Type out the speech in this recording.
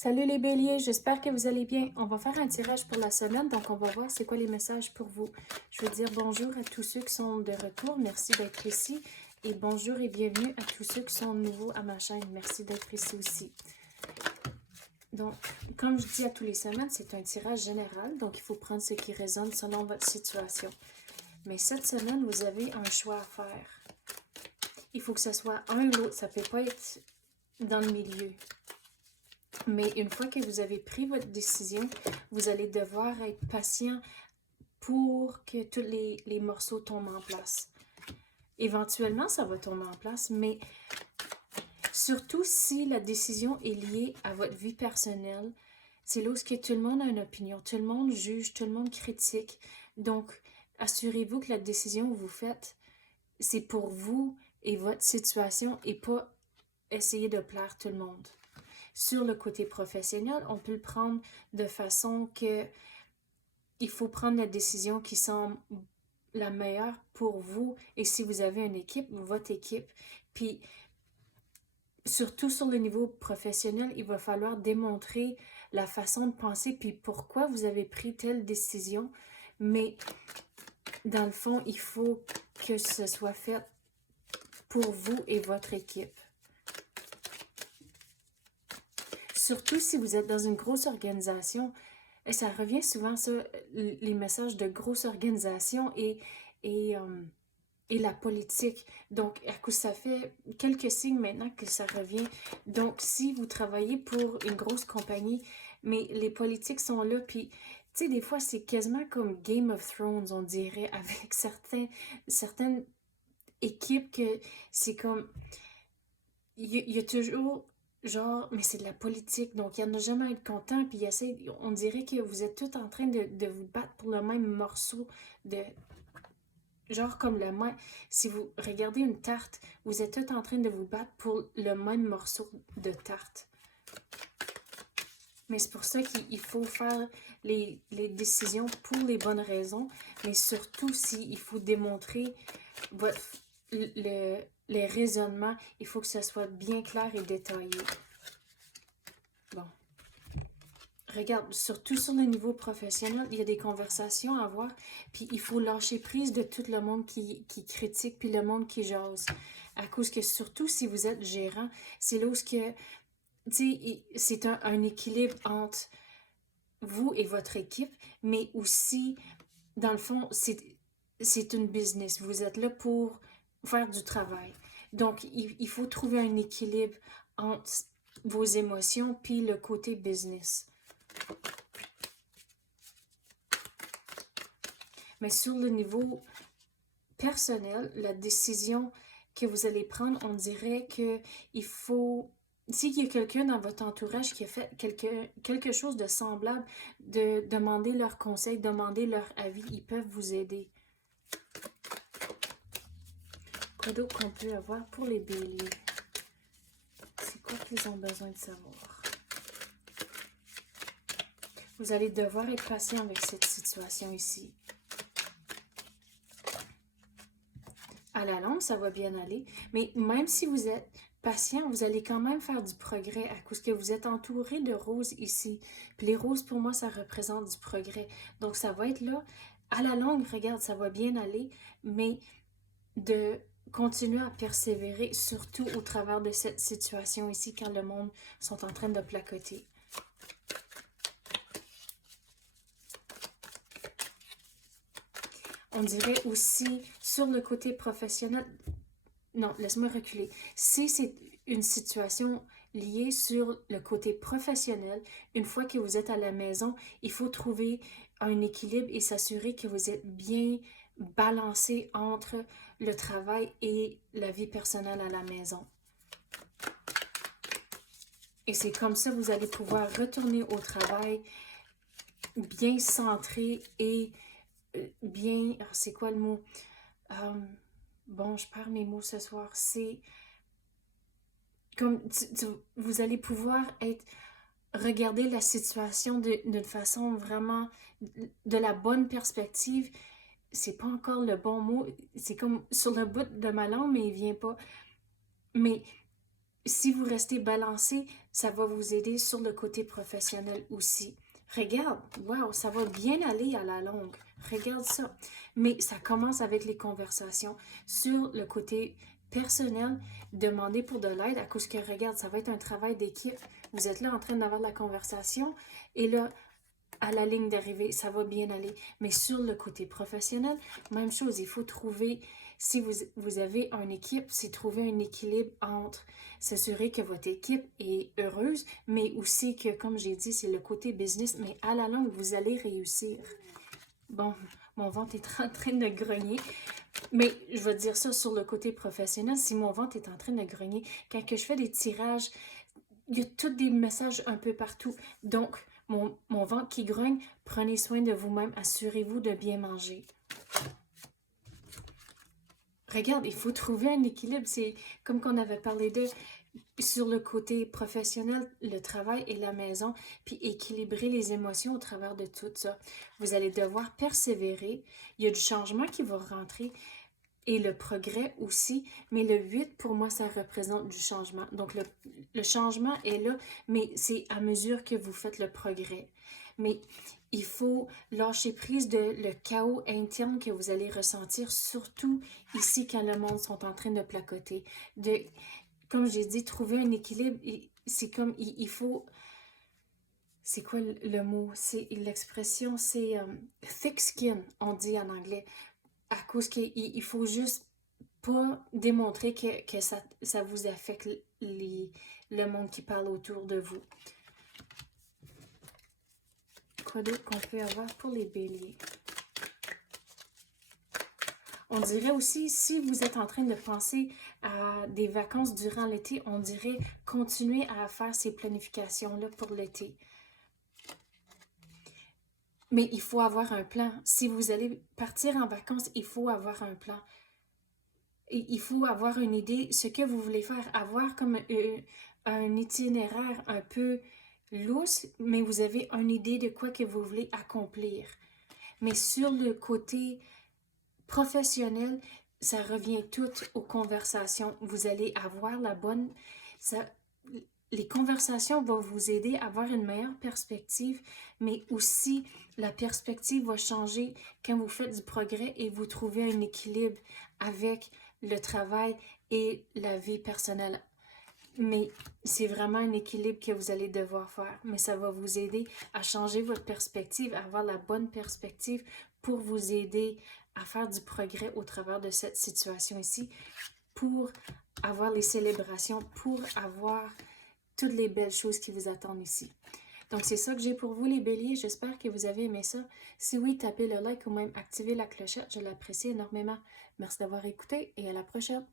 Salut les béliers, j'espère que vous allez bien. On va faire un tirage pour la semaine, donc on va voir c'est quoi les messages pour vous. Je veux dire bonjour à tous ceux qui sont de retour, merci d'être ici. Et bonjour et bienvenue à tous ceux qui sont nouveaux à ma chaîne, merci d'être ici aussi. Donc, comme je dis à tous les semaines, c'est un tirage général, donc il faut prendre ce qui résonne selon votre situation. Mais cette semaine, vous avez un choix à faire. Il faut que ce soit un ou l'autre, ça ne peut pas être dans le milieu. Mais une fois que vous avez pris votre décision, vous allez devoir être patient pour que tous les morceaux tombent en place. Éventuellement, ça va tomber en place, mais surtout si la décision est liée à votre vie personnelle, c'est là où tout le monde a une opinion, tout le monde juge, tout le monde critique. Donc, assurez-vous que la décision que vous faites, c'est pour vous et votre situation et pas essayer de plaire tout le monde. Sur le côté professionnel, on peut le prendre de façon que il faut prendre la décision qui semble la meilleure pour vous et si vous avez une équipe, votre équipe. Puis, surtout sur le niveau professionnel, il va falloir démontrer la façon de penser puis pourquoi vous avez pris telle décision. Mais dans le fond, il faut que ce soit fait pour vous et votre équipe. Surtout si vous êtes dans une grosse organisation, et ça revient souvent, ça, les messages de grosse organisation et la politique. Donc, à cause ça fait quelques signes maintenant que ça revient. Donc, si vous travaillez pour une grosse compagnie, mais les politiques sont là, puis, tu sais, des fois, c'est quasiment comme Game of Thrones, on dirait, avec certaines équipes que c'est comme... Il y a toujours genre, mais c'est de la politique, donc il n'y en a jamais à être content, puis on dirait que vous êtes tous en train de vous battre pour le même morceau de... Genre comme le même... Si vous regardez une tarte, vous êtes tous en train de vous battre pour le même morceau de tarte. Mais c'est pour ça qu'il faut faire les décisions pour les bonnes raisons, mais surtout il faut démontrer votre, les raisonnements, il faut que ce soit bien clair et détaillé. Bon. Regarde, surtout sur le niveau professionnel, il y a des conversations à avoir, puis il faut lâcher prise de tout le monde qui critique, puis le monde qui jase. À cause que, surtout si vous êtes gérant, c'est là où c'est un équilibre entre vous et votre équipe, mais aussi, dans le fond, c'est une business. Vous êtes là pour faire du travail. Donc, il faut trouver un équilibre entre vos émotions puis le côté business. Mais sur le niveau personnel, la décision que vous allez prendre, on dirait qu'il faut... S'il y a quelqu'un dans votre entourage qui a fait quelque chose de semblable, de demander leur conseil, demander leur avis, ils peuvent vous aider. Quoi d'autre qu'on peut avoir pour les béliers? C'est quoi qu'ils ont besoin de savoir? Vous allez devoir être patient avec cette situation ici. À la longue, ça va bien aller, mais même si vous êtes patient, vous allez quand même faire du progrès à cause que vous êtes entouré de roses ici. Puis les roses, pour moi, ça représente du progrès. Donc, ça va être là. À la longue, regarde, ça va bien aller, mais de continuer à persévérer, surtout au travers de cette situation ici, quand le monde sont en train de placoter. On dirait aussi, sur le côté professionnel, non, laisse-moi reculer. Si c'est une situation liée sur le côté professionnel, une fois que vous êtes à la maison, il faut trouver un équilibre et s'assurer que vous êtes bien balancé entre le travail et la vie personnelle à la maison. Et c'est comme ça que vous allez pouvoir retourner au travail bien centré et bien... C'est quoi le mot? Bon, je perds mes mots ce soir. C'est comme vous allez pouvoir regarder la situation d'une façon vraiment de la bonne perspective. C'est pas encore le bon mot. C'est comme sur le bout de ma langue, mais il vient pas. Mais si vous restez balancé, ça va vous aider sur le côté professionnel aussi. Regarde, wow, ça va bien aller à la longue. Regarde ça. Mais ça commence avec les conversations. Sur le côté personnel, demandez pour de l'aide à cause que, regarde, ça va être un travail d'équipe. Vous êtes là en train d'avoir de la conversation et là, à la ligne d'arrivée, ça va bien aller. Mais sur le côté professionnel, même chose, il faut trouver, si vous avez une équipe, c'est trouver un équilibre entre s'assurer que votre équipe est heureuse, mais aussi que, comme j'ai dit, c'est le côté business, mais à la longue, vous allez réussir. Bon, mon ventre est en train de grogner, mais je vais dire ça sur le côté professionnel, si mon ventre est en train de grogner, quand que je fais des tirages, il y a tous des messages un peu partout. Donc, mon ventre qui grogne, prenez soin de vous-même, assurez-vous de bien manger. Regarde, il faut trouver un équilibre. C'est comme qu'on avait parlé de sur le côté professionnel, le travail et la maison, puis équilibrer les émotions au travers de tout ça. Vous allez devoir persévérer. Il y a du changement qui va rentrer et le progrès aussi, mais le 8, pour moi, ça représente du changement. Donc, le changement est là, mais c'est à mesure que vous faites le progrès. Mais il faut lâcher prise de le chaos interne que vous allez ressentir, surtout ici quand le monde sont en train de placoter. Comme j'ai dit, trouver un équilibre, c'est comme, il faut... C'est quoi le mot? C'est l'expression, c'est thick skin, on dit en anglais. À cause qu'il faut juste pas démontrer que ça vous affecte le monde qui parle autour de vous. Quoi d'autre qu'on peut avoir pour les béliers? On dirait aussi, si vous êtes en train de penser à des vacances durant l'été, on dirait continuer à faire ces planifications-là pour l'été. Mais il faut avoir un plan. Si vous allez partir en vacances, il faut avoir un plan. Et il faut avoir une idée, ce que vous voulez faire, avoir comme un itinéraire un peu lousse, mais vous avez une idée de quoi que vous voulez accomplir. Mais sur le côté professionnel, ça revient tout aux conversations. Vous allez avoir la bonne... les conversations vont vous aider à avoir une meilleure perspective, mais aussi la perspective va changer quand vous faites du progrès et vous trouvez un équilibre avec le travail et la vie personnelle. Mais c'est vraiment un équilibre que vous allez devoir faire. Mais ça va vous aider à changer votre perspective, à avoir la bonne perspective pour vous aider à faire du progrès au travers de cette situation ici, pour avoir les célébrations, pour avoir toutes les belles choses qui vous attendent ici. Donc, c'est ça que j'ai pour vous, les béliers. J'espère que vous avez aimé ça. Si oui, tapez le like ou même activez la clochette. Je l'apprécie énormément. Merci d'avoir écouté et à la prochaine.